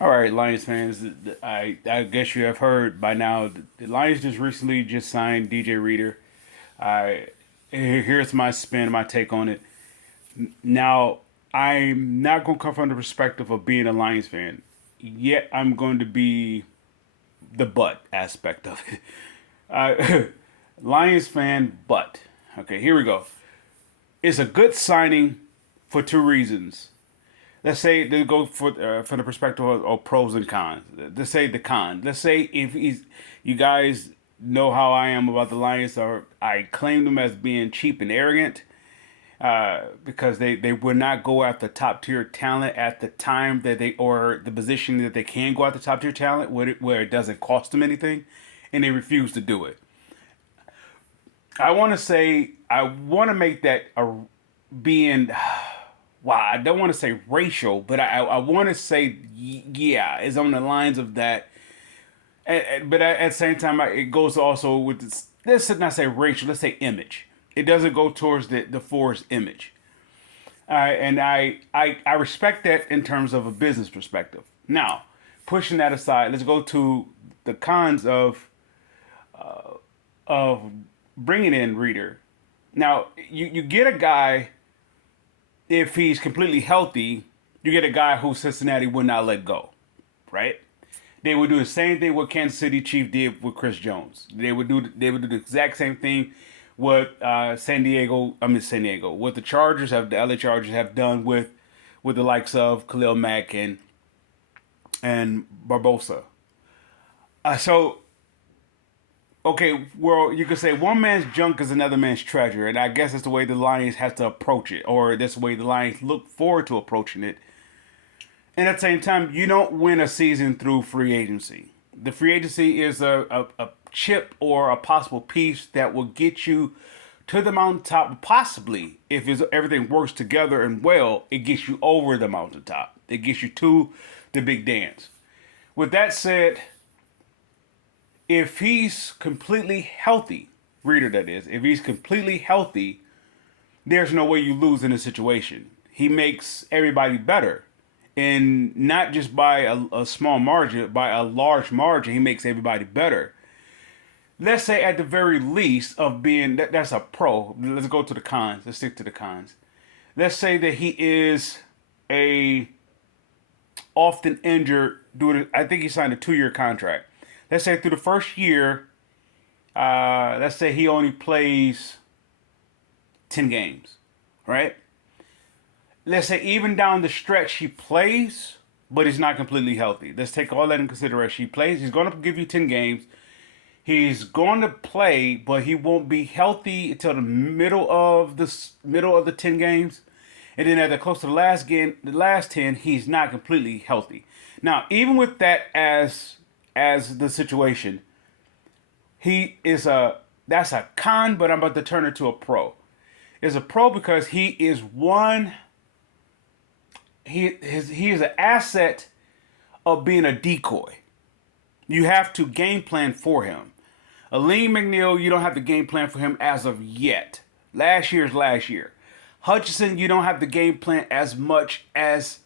All right, Lions fans. I guess you have heard by now. The Lions just recently just signed DJ Reader. I Here's my spin, my take on it. Now, I'm not going to come from the perspective of being a Lions fan. Yet I'm going to be the but aspect of it. Uh, Lions fan, but okay, here we go. It's a good signing for two reasons. Let's say they go from the perspective of pros and cons. Let's say the con. Let's say if he's, you guys know how I am about the Lions, or I claim them as being cheap and arrogant, because they would not go after top tier talent at the time that they, or the position that they can go after top tier talent where it doesn't cost them anything, and they refuse to do it. I want to make that a being. Wow, I don't want to say racial, but I want to say yeah, it's on the lines of that. But at the same time, it goes also with this. Let's not say racial. Let's say image. It doesn't go towards the Forest image. And I respect that in terms of a business perspective. Now, pushing that aside, let's go to the cons of bringing in Reader. Now, you get a guy, if he's completely healthy, you get a guy who Cincinnati would not let go, right? They would do the same thing what Kansas City Chief did with Chris Jones. They would do the exact same thing what San Diego, what the LA Chargers have done with the likes of Khalil Mack and Barbosa. So okay, well, you could say one man's junk is another man's treasure, and I guess that's the way the Lions have to approach it, or that's the way the Lions look forward to approaching it. And at the same time, you don't win a season through free agency. The free agency is a chip or a possible piece that will get you to the mountaintop. Possibly, if everything works together and well, it gets you over the mountaintop. It gets you to the big dance. With that said, if he's completely healthy, Reader that is, if he's completely healthy, there's no way you lose in a situation. He makes everybody better. And not just by a small margin, by a large margin, he makes everybody better. Let's say at the very least of being, that's a pro. Let's go to the cons. Let's stick to the cons. Let's say that he is a often injured due to, I think he signed a 2-year contract. Let's say through the first year, let's say he only plays 10 games, right? Let's say even down the stretch he plays, but he's not completely healthy. Let's take all that in consideration. He plays, he's going to give you 10 games. He's going to play, but he won't be healthy until the middle of the 10 games. And then at the close to the last 10, he's not completely healthy. Now, even with that as the situation, he is that's a con, but I'm about to turn it to a pro. Is a pro because he is an asset of being a decoy. You have to game plan for him. Aleem McNeil, you don't have to game plan for him as of yet. Last year's last year. Hutchinson, you don't have to game plan as much as,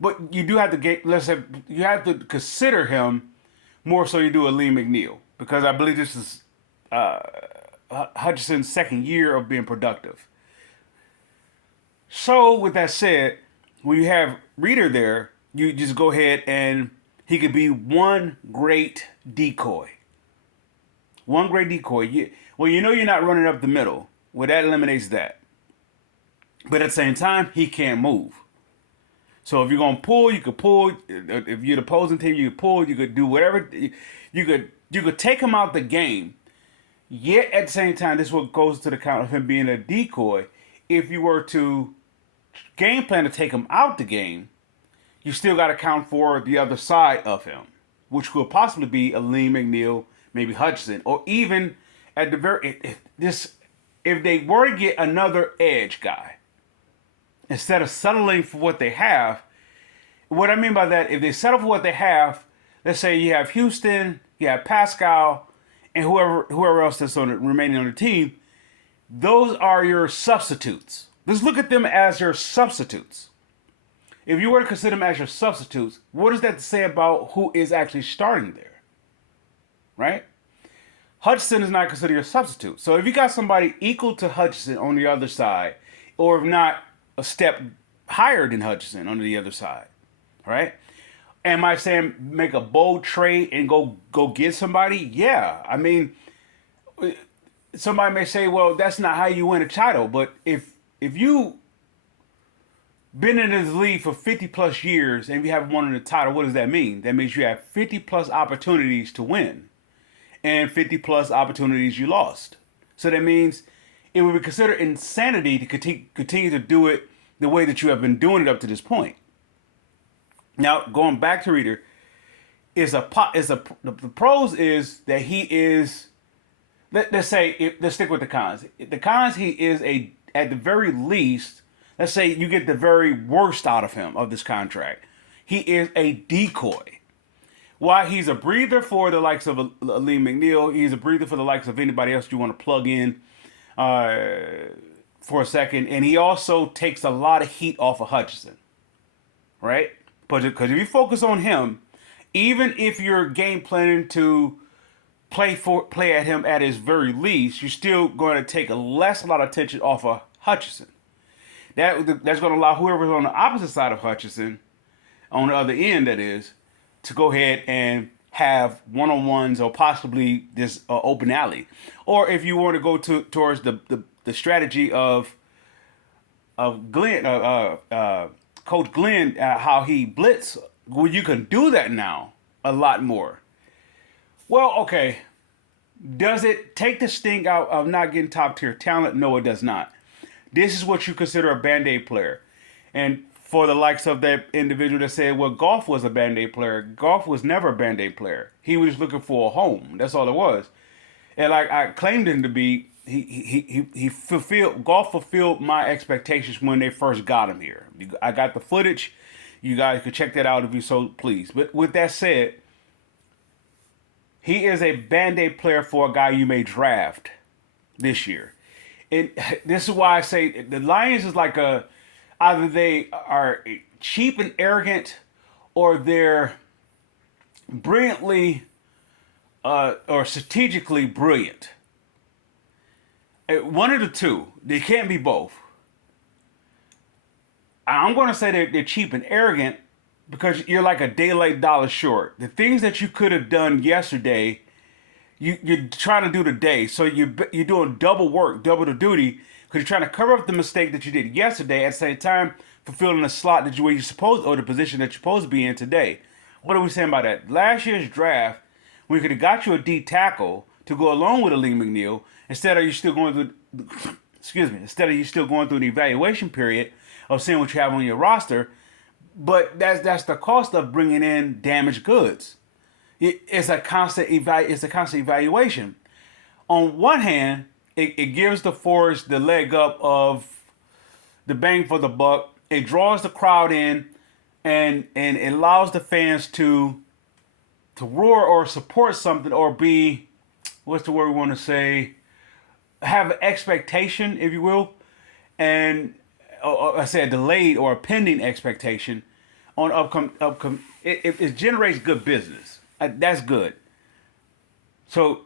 but you do have to let's say you have to consider him more so you do Aleem McNeil, because I believe this is Hutchinson's second year of being productive. So with that said, when you have Reader there, you just go ahead and he could be one great decoy. One great decoy. Well, you know you're not running up the middle. Well, that eliminates that. But at the same time, he can't move. So if you're gonna pull, you could pull. If you're the opposing team, you could pull. You could do whatever. You could take him out the game. Yet at the same time, this is what goes to the count of him being a decoy. If you were to game plan to take him out the game, you still got to count for the other side of him, which could possibly be Aleem McNeil, maybe Hutchinson, or even at the very if they were to get another edge guy instead of settling for what they have. What I mean by that, if they settle for what they have, let's say you have Houston, you have Pascal, and whoever else that's remaining on the team, those are your substitutes. Let's look at them as your substitutes. if you were to consider them as your substitutes, what does that say about who is actually starting there, right? Hutchinson is not considered your substitute. So if you got somebody equal to Hutchinson on the other side, or if not a step higher than Hutchinson on the other side, right? Am I saying make a bold trade and go get somebody? Yeah. I mean, somebody may say, well, that's not how you win a title. But if you been in this league for 50 plus years and you haven't won a title, what does that mean? That means you have 50 plus opportunities to win and 50 plus opportunities you lost. So that means it would be considered insanity to continue to do it the way that you have been doing it up to this point. Now, going back to Reader, the pros is that he is, let's say, let's stick with the cons. The cons, he is at the very least, let's say you get the very worst out of him of this contract. He is a decoy. Why? He's a breather for the likes of Lee McNeil. He's a breather for the likes of anybody else you want to plug in for a second. And he also takes a lot of heat off of Hutchinson, right? Because if you focus on him, even if you're game planning to play at him at his very least, you're still going to take a lot of attention off of Hutchinson. That's going to allow whoever's on the opposite side of Hutchinson, on the other end that is, to go ahead and have one-on-ones or possibly this open alley. Or if you want to go towards the strategy of Glenn, Coach Glenn, how he blitz, well, you can do that now a lot more. Well, okay. Does it take the sting out of not getting top tier talent? No, it does not. This is what you consider a Band-Aid player. And for the likes of that individual that said, well, Goff was a Band-Aid player. Goff was never a Band-Aid player. He was looking for a home. That's all it was. And like I claimed him to be, Goff fulfilled my expectations when they first got him here. I got the footage. You guys could check that out if you so please. But with that said, he is a Band-Aid player for a guy you may draft this year. And this is why I say the Lions is like either they are cheap and arrogant, or they're brilliantly or strategically brilliant. One of the two. They can't be both. I'm going to say that they're cheap and arrogant because you're like a daylight dollar short. The things that you could have done yesterday, you're trying to do today. So you're doing double work, double the duty, because you're trying to cover up the mistake that you did yesterday at the same time fulfilling the slot that where you're supposed, or the position that you're supposed to be in today. What are we saying about that? Last year's draft, we could have got you a D tackle to go along with a Lee McNeil instead of you still going through. Instead of you still going through the evaluation period of seeing what you have on your roster. But that's the cost of bringing in damaged goods. It's a constant evaluation. On one hand, it gives the Forest the leg up of the bang for the buck. It draws the crowd in, and it allows the fans to roar or support something, or be, what's the word we want to say, have an expectation, if you will, and I said delayed or a pending expectation on upcoming. It generates good business. That's good. So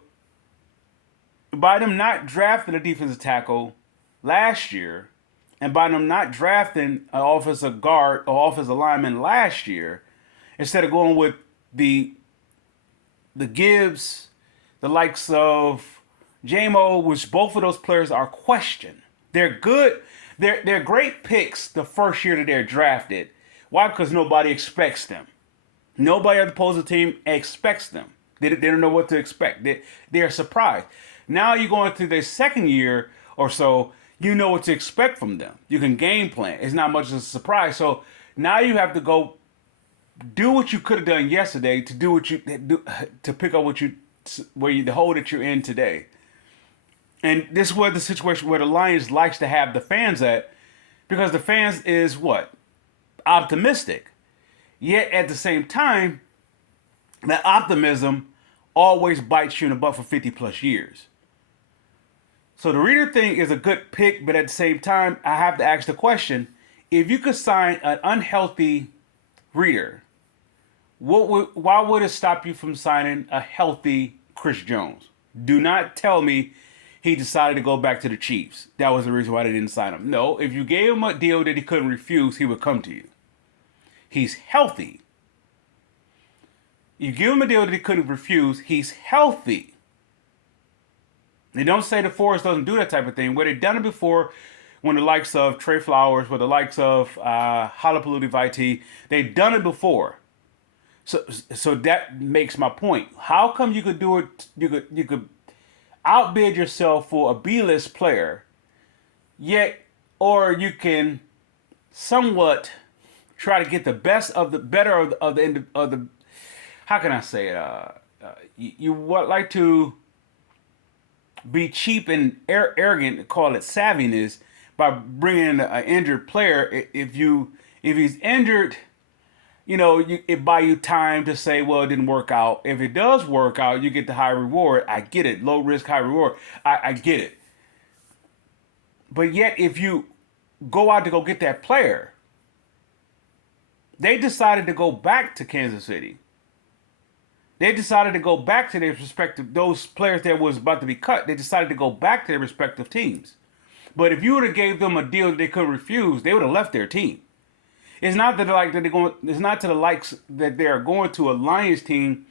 by them not drafting a defensive tackle last year, and by them not drafting an offensive guard or offensive lineman last year, instead of going with the Gibbs, the likes of J-Mo, which both of those players are questioned. They're good. They're great picks the first year that they're drafted. Why? Because nobody expects them. Nobody on the opposing team expects them. They don't know what to expect. They're surprised. Now you're going through their second year or so, you know what to expect from them. You can game plan. It's not much of a surprise. So now you have to go do what you could have done yesterday to do what you do, to pick up the hole that you're in today. And this is where the situation where the Lions likes to have the fans at, because the fans is what? Optimistic. Yet at the same time, that optimism always bites you in the butt for 50 plus years. So the Reader thing is a good pick, but at the same time, I have to ask the question, If you could sign an unhealthy Reader, why would it stop you from signing a healthy Chris Jones? Do not tell me he decided to go back to the Chiefs. That was the reason why they didn't sign him. No, if you gave him a deal that he couldn't refuse, he would come to you. He's healthy. You give him a deal that he couldn't refuse, he's healthy. They don't say the Forest doesn't do that type of thing. Where they've done it before, when the likes of Trey Flowers, with the likes of Halapalooza Vitae, they've done it before. So that makes my point. How come you could do it? You could outbid yourself for a B-list player, yet, or you can somewhat try to get the best of the better of the how can I say it? You would like to be cheap and arrogant, call it savviness, by bringing in an injured player. If he's injured, it buy you time to say, well, it didn't work out. If it does work out, you get the high reward. I get it. Low risk, high reward. I get it. But yet, if you go out to go get that player, they decided to go back to Kansas City. They decided to go back to their respective, those players that was about to be cut, they decided to go back to their respective teams. But if you would have gave them a deal that they couldn't refuse, they would have left their team. It's not that they're going. It's not to the likes that they're going to a Lions team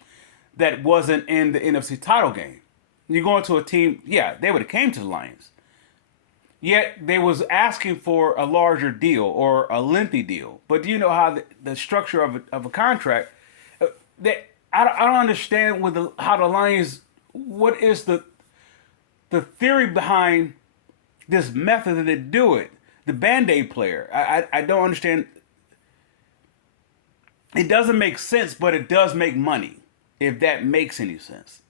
that wasn't in the NFC title game. You're going to a team, yeah, they would have came to the Lions. Yet they was asking for a larger deal or a lengthy deal. But do you know how the structure of a contract? That I don't understand how the Lions. What is the theory behind this method that they do it? The Band-Aid player. I don't understand. It doesn't make sense, but it does make money, if that makes any sense.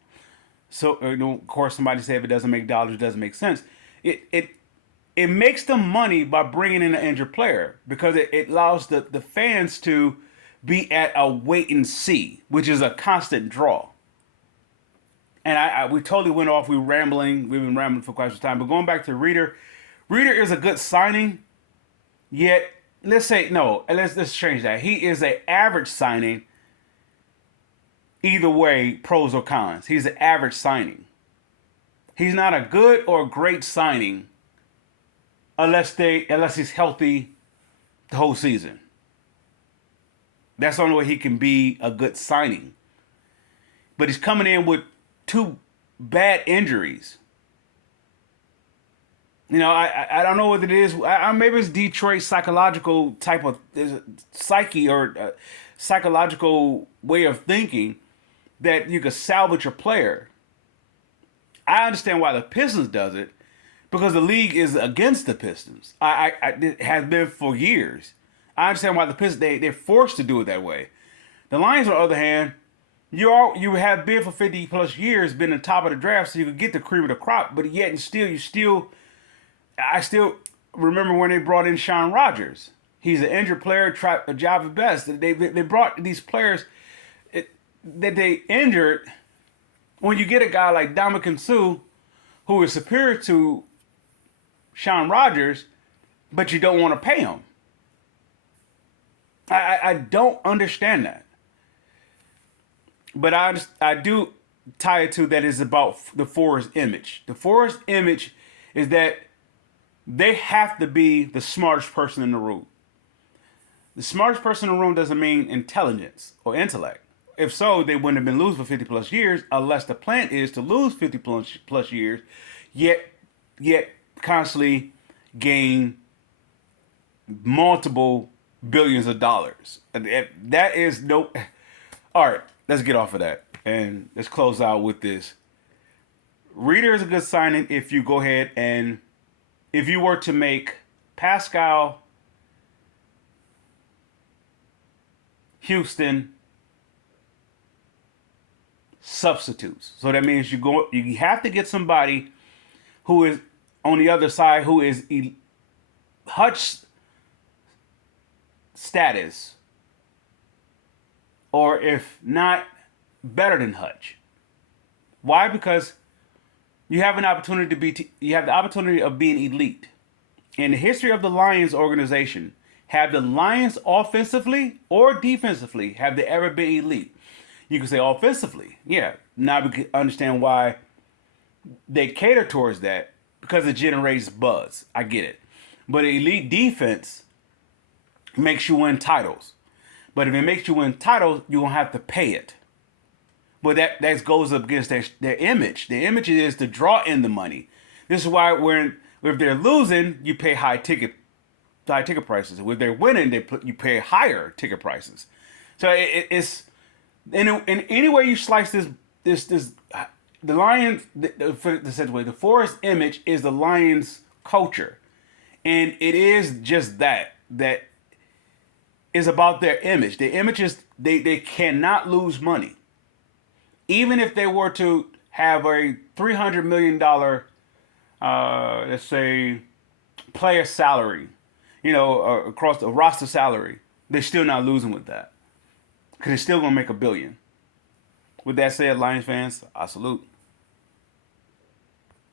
So, of course, somebody said if it doesn't make dollars, it doesn't make sense. It makes them money by bringing in an injured player, because it allows the fans to be at a wait and see, which is a constant draw. And we totally went off. We've been rambling for quite some time. But going back to Reader is a good signing, yet let's change that. He is an average signing. Either way, pros or cons. He's an average signing. He's not a good or great signing unless he's healthy the whole season. That's the only way he can be a good signing. But he's coming in with 2 bad injuries. I don't know what it is. Maybe it's Detroit's psychological type of psyche or psychological way of thinking that you could salvage a player. I understand why the Pistons does it, because the league is against the Pistons. It has been for years. I understand why the Pistons they're forced to do it that way. The Lions, on the other hand, you have been for 50 plus years, been the top of the draft, so you could get the cream of the crop. But yet, I still remember when they brought in Shawn Rogers. He's an injured player, tried a job at best. They brought these players that they injured. When you get a guy like Ndamukong Suh, who is superior to Shawn Rogers, but you don't want to pay him. I don't understand that. But I do tie it to that is about the Forest image. The Forest image is that they have to be the smartest person in the room. The smartest person in the room doesn't mean intelligence or intellect. If so, they wouldn't have been losing for 50 plus years, unless the plan is to lose 50 plus years, yet constantly gain multiple billions of dollars. That is no. All right, let's get off of that and let's close out with this. Reader is a good signing if you go ahead and if you were to make Pascal, Houston substitutes. So that means you have to get somebody who is on the other side, who is Hutch status, or if not, better than Hutch. Why? Because you have an opportunity you have the opportunity of being elite. In the history of the Lions organization, Have the Lions offensively or defensively, have they ever been elite? You can say offensively, yeah. Now we can understand why they cater towards that because it generates buzz. I get it. But elite defense makes you win titles. But if it makes you win titles, you're going to have to pay it. But that goes up against their image. Their image is to draw in the money. This is why if they're losing, you pay high ticket prices. If they're winning, you pay higher ticket prices. So it's in any way you slice this the Lions the Forest image is the Lions culture, and it is just that is about their image. Their image is they cannot lose money. Even if they were to have a $300 million, let's say, player salary, across the roster salary, they're still not losing with that. Because they're still going to make $1 billion. With that said, Lions fans, I salute.